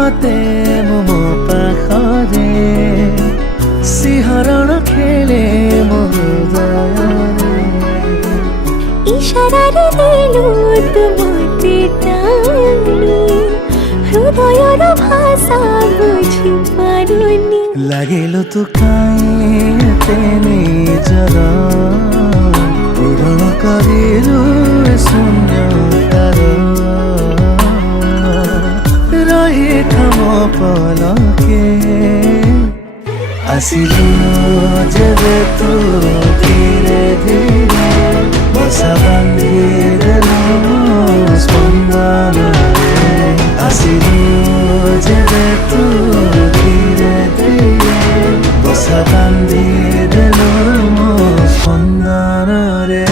मुहूर्ते मो पाखरे सिहरण खेले मो हृदय इशारा देलु तुमते टाणी हृदयर भाषा बुझी पारुनी लागेलो तू काहे तेने जरा पूरण करिलु शून्यतार रहे थमो पलके आसिलु जेबे तू धीरे धीरे बसा बांधिदेलु स्पंदन आसिलु जेबे तू धीरे धीरे बसा बांधिदेलु स्पंदन रे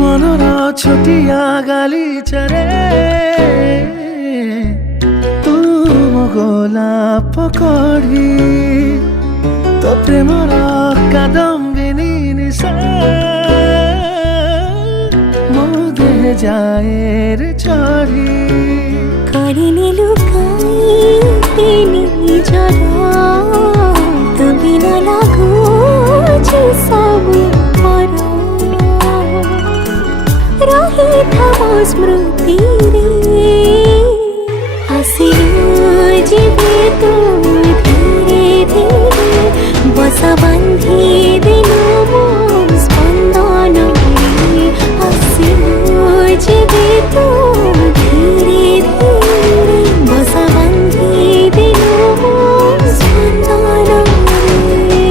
मनर छोटिया गालीचारे तुम गोला पकड़ी तो प्रेमर कादम्बिनी निशा मो देह जाए रे चढ़ी करिने लुकाई निजरा तु बिना लागुछि सबु पर रही थमो स्मृति रे आसिलु जेबे तू धीरे धीरे बसा बांधिदेलु मो स्पंदन रे आसिलु जेबे तू धीरे धीरे बसा बांधिदेलु मो स्पंदन रे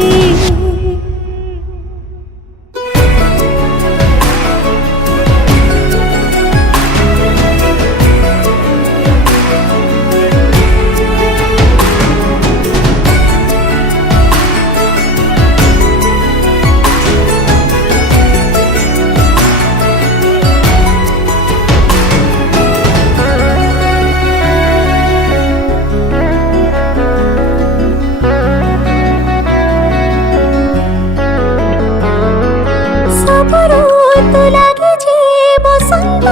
तो लागे जे बसंत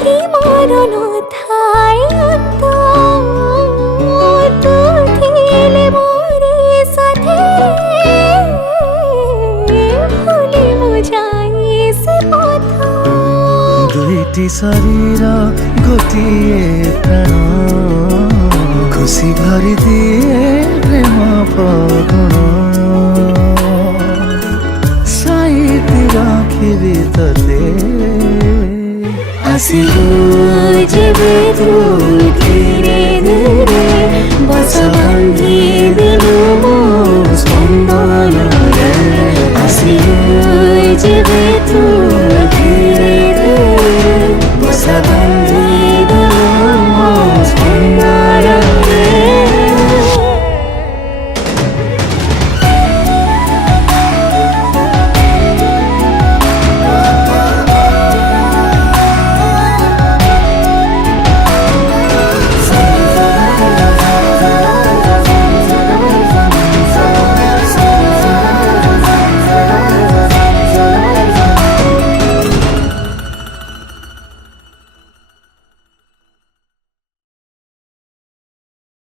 प्रेमर नथाय अंत तू थिले मोरे साथे भूली मु जाए से पथ दुईटी शरीर गोटिए प्राण खुशी भरी दिए प्रेम पगुण राखिबी तते आसिलु जेबे तू धीरे धीरे बसा बांधिदेलु मो स्पंदन रे आसिलु जेबे तू